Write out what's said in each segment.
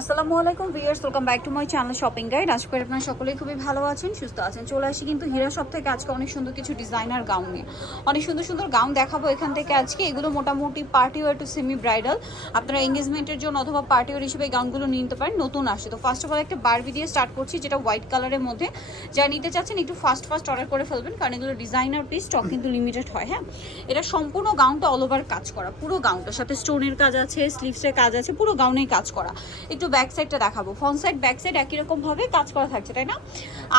আসসালামু আলাইকুম viewers welcome back to my channel shopping guide আশা করি আপনারা সকলেই খুবই ভালো আছেন, সুস্থ আছেন। চলে আসি কিন্তু হীরা শপ থেকে আজকে অনেক সুন্দর কিছু ডিজাইনার গাউন নিয়ে। অনেক সুন্দর সুন্দর গাউন দেখাবো এখান থেকে আজকে। এগুলো মোটামুটি party wear to semi bridal আপনারা এঙ্গেজমেন্টের জন্য অথবা পার্টি ওয়ার হিসেবে গাউনগুলো নিতে পারেন, নতুন আসছে। তো ফার্স্ট অফ অল একটা বারবি দিয়ে স্টার্ট করছি, যেটা হোয়াইট কালারের মধ্যে। যা নিতে চাচ্ছেন একটু ফাস্ট ফাস্ট অর্ডার করে ফেলবেন, কারণ এগুলো ডিজাইনার পিস স্টক কিন্তু লিমিটেড হয় হ্যাঁ? এটা সম্পূর্ণ গাউনটা অল ওভার কাজ করা, পুরো গাউনটার সাথে স্টোনের কাজ আছে স্লিভসের কাজ আছে, পুরো গাউনেই কাজ করা। একটু ব্যাক সাইডটা দেখাবো। ফ্রন্ট সাইড ব্যাক সাইড একই রকম ভাবে কাজ করা থাকছে তাই না?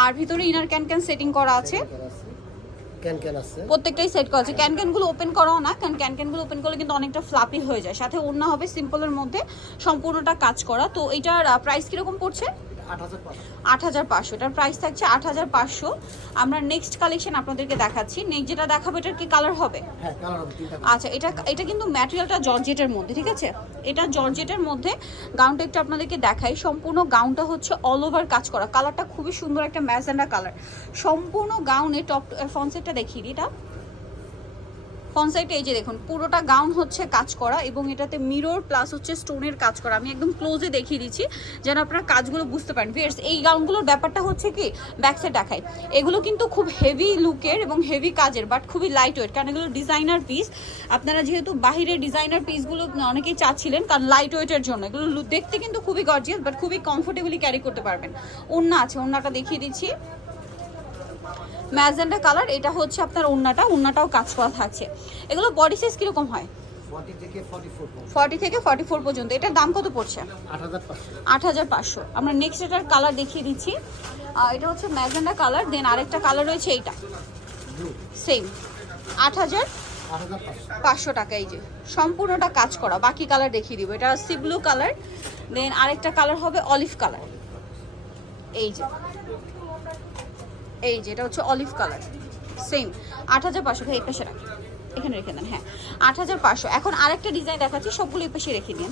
আর ভিতরে ইনার ক্যান ক্যান সেটিং করা আছে। ক্যান ক্যান আছে। প্রত্যেকটাই সেট করা আছে। ক্যান ক্যানগুলো ওপেন করাও না। কারণ ক্যান ক্যানগুলো ওপেন করলে কিন্তু অনেকটা ফ্লাপি হয়ে যায়। সাথে অন্য হবে সিম্পলের মধ্যে সম্পূর্ণটা কাজ করা। তো এটার প্রাইস কীরকম পড়ছে? আট হাজার পাঁচশো। এটার প্রাইস থাকছে আট হাজার পাঁচশো। আমরা নেক্সট কালেকশন আপনাদেরকে দেখাচ্ছি। নেক্সট যেটা দেখাবো এটার কি কালার হবে? হ্যাঁ কালার হবে তিনটা আচ্ছা এটা এটা কিন্তু ম্যাটেরিয়ালটা জর্জেটের মধ্যে ঠিক আছে? এটা জর্জেটের মধ্যে গাউনটা একটু আপনাদেরকে দেখাই। সম্পূর্ণ গাউনটা হচ্ছে অল ওভার কাজ করা। কালারটা খুবই সুন্দর একটা ম্যাজেন্ডা কালার সম্পূর্ণ গাউনে টপ ফনসেটটা দেখিয়ে দিই এটা। ফনসাইটে এই যে দেখুন, পুরোটা গাউন হচ্ছে কাজ করা এবং এটাতে মিরর প্লাস হচ্ছে স্টোনের কাজ করা। আমি একদম ক্লোজে দেখিয়ে দিচ্ছি, যেন আপনারা কাজগুলো বুঝতে পারেন। ভিয়ার্স এই গাউনগুলোর ব্যাপারটা হচ্ছে কি ব্যাক সাইড দেখাই। এগুলো কিন্তু খুব হেভি লুকের এবং হেভি কাজের বাট খুবই লাইট ওয়েট কারণ এগুলো ডিজাইনার পিস আপনারা যেহেতু বাহিরের ডিজাইনার পিসগুলো অনেকেই চাচ্ছিলেন, কারণ লাইট ওয়েটের জন্য। এগুলো দেখতে কিন্তু খুবই গর্জিয়াস বাট খুবই কমফোর্টেবলি ক্যারি করতে পারবেন। ওন্না আছে ওন্নাটা দেখিয়ে দিচ্ছি। ম্যাজেন্ডা কালার এটা হচ্ছে আপনার ওন্নাটা উন্নাটাও কাজ করা থাকছে। এগুলো বডি সাইজ কীরকম হয়? ফর্টি থেকে ফর্টি ফোর পর্যন্ত। এটার দাম কত পড়ছে? আট হাজার পাঁচশো। আমরা নেক্সট এটার কালার দেখিয়ে দিচ্ছি। এটা হচ্ছে ম্যাজেন্ডা কালার দেন আরেকটা কালার রয়েছে এইটা। সেম আট হাজার পাঁচশো টাকা এই যে। সম্পূর্ণটা কাজ করা। বাকি কালার দেখিয়ে দিব। এটা সি ব্লু কালার দেন আরেকটা কালার হবে অলিভ কালার এই যে। এই যে, এটা হচ্ছে অলিভ কালার সেম আট হাজার পাঁচশো, ভাই, এই পাশে রাখি। এখানে রেখে দেন হ্যাঁ। আট হাজার পাঁচশো। এখন আরেকটা ডিজাইন দেখাচ্ছি, সবগুলো এই পাশে রেখে দিন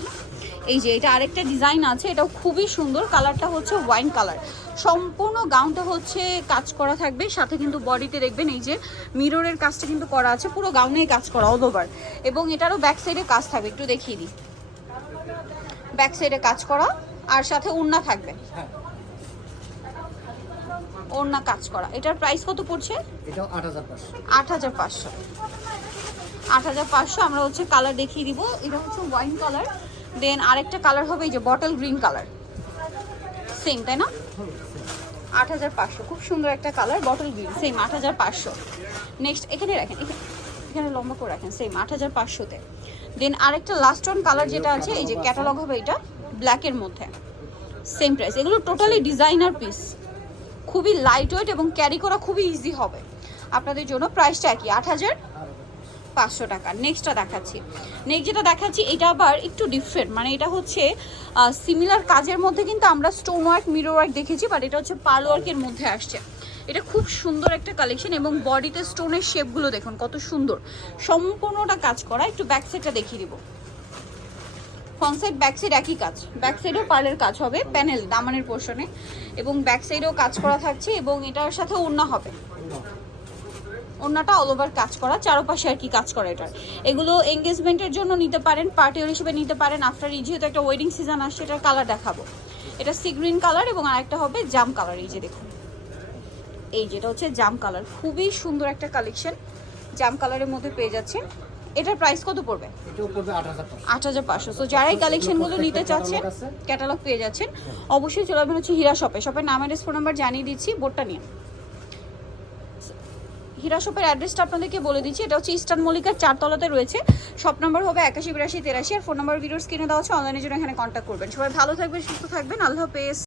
এই যে, এটা আরেকটা ডিজাইন আছে, এটাও খুবই সুন্দর। কালারটা হচ্ছে ওয়াইন কালার সম্পূর্ণ গাউনটা হচ্ছে কাজ করা থাকবে, সাথে কিন্তু বডিতে দেখবেন, এই যে মিররের কাজটা কিন্তু করা আছে, পুরো গাউনেই কাজ করা অল ওভার এবং এটারও ব্যাক সাইডে কাজ থাকবে, একটু দেখিয়ে দিই। ব্যাক সাইডে কাজ করা, আর সাথে ওড়না থাকবে। হ্যাঁ। ওড়না কাজ করা। এটার প্রাইস কত পড়ছে? এটাও আট হাজার পাঁচশো। আট হাজার পাঁচশো। আট হাজার পাঁচশো আমরা হচ্ছে কালার দেখিয়ে দিব। এটা হচ্ছে ওয়াইন কালার দেন আরেকটা কালার হবে এই যে বটল গ্রিন কালার সেম তাই না? আট হাজার পাঁচশো। খুব সুন্দর একটা কালার বটল গ্রিন সেম আট হাজার পাঁচশো। নেক্সট এখানে রাখেন এখানে এখানে লম্বা করে রাখেন সেম আট হাজার পাঁচশোতে। দেন আরেকটা লাস্ট অন কালার যেটা আছে এই যে ক্যাটালগ হবে এটা ব্ল্যাকের মধ্যে। সেম প্রাইস এগুলো টোটালি ডিজাইনার পিস খুবই লাইট ওয়েট এবং ক্যারি করা খুবই ইজি হবে। আপনাদের জন্য প্রাইসটা একই, আট হাজার পাঁচশো টাকা। নেক্সটটা দেখাচ্ছি। নেক্সট যেটা দেখাচ্ছি, এটা আবার একটু ডিফারেন্ট মানে এটা হচ্ছে সিমিলার কাজের মধ্যে কিন্তু আমরা স্টোন ওয়ার্ক মিরর ওয়ার্ক দেখেছি বাট এটা হচ্ছে পার্ল ওয়ার্কের মধ্যে আসছে। এটা খুব সুন্দর একটা কালেকশন এবং বডিতে স্টোনের শেপগুলো দেখুন, কত সুন্দর। সম্পূর্ণটা কাজ করা, একটু ব্যাক সাইডটা দেখিয়ে দিব। ফ্রন্ট সাইড ব্যাক সাইড একই কাজ। ব্যাক সাইডেও পার্লের কাজ হবে প্যানেল দামানের পোর্শনে এবং ব্যাক সাইডেও কাজ করা থাকছে এবং এটার সাথে ওড়না হবে। ওড়নাটা অল ওভার কাজ করা, চারপাশে আর কি কাজ করা এটার। এগুলো এঙ্গেজমেন্টের জন্য নিতে পারেন পার্টিওর হিসেবে নিতে পারেন। আফটার এই যেহেতু একটা ওয়েডিং সিজন আসছে, এটার কালার দেখাবো। এটা সি গ্রিন কালার এবং আরেকটা হবে জাম কালার এই যে দেখুন। এই যেটা হচ্ছে জাম কালার খুবই সুন্দর একটা কালেকশন জাম কালারের মধ্যে পেয়ে যাচ্ছে এটার প্রাইস কত পড়বে? আট হাজার পাঁচশো। তো যারাই কালেকশনগুলো নিতে চাচ্ছেন ক্যাটালগ পেয়ে যাচ্ছেন অবশ্যই চলে আসবেন হচ্ছে হীরা শপে শপের নাম অ্যাড্রেস ফোন নাম্বার জানিয়ে দিচ্ছি বোর্ডটা নিয়ে। হীরা শপের অ্যাড্রেসটা আপনাদেরকে বলে দিচ্ছি এটা হচ্ছে ইস্টার্ন মল্লিকার চারতলাতে রয়েছে। শপ নাম্বার হবে একাশি বিরাশি তেরাশি আর ফোন নাম্বার ভিডিওস কিনে দেওয়া হচ্ছে অনলাইনের জন্য এখানে কন্ট্যাক্ট করবেন। সবাই ভালো থাকবেন সুস্থ থাকবেন আল্লাহ হাফেজ।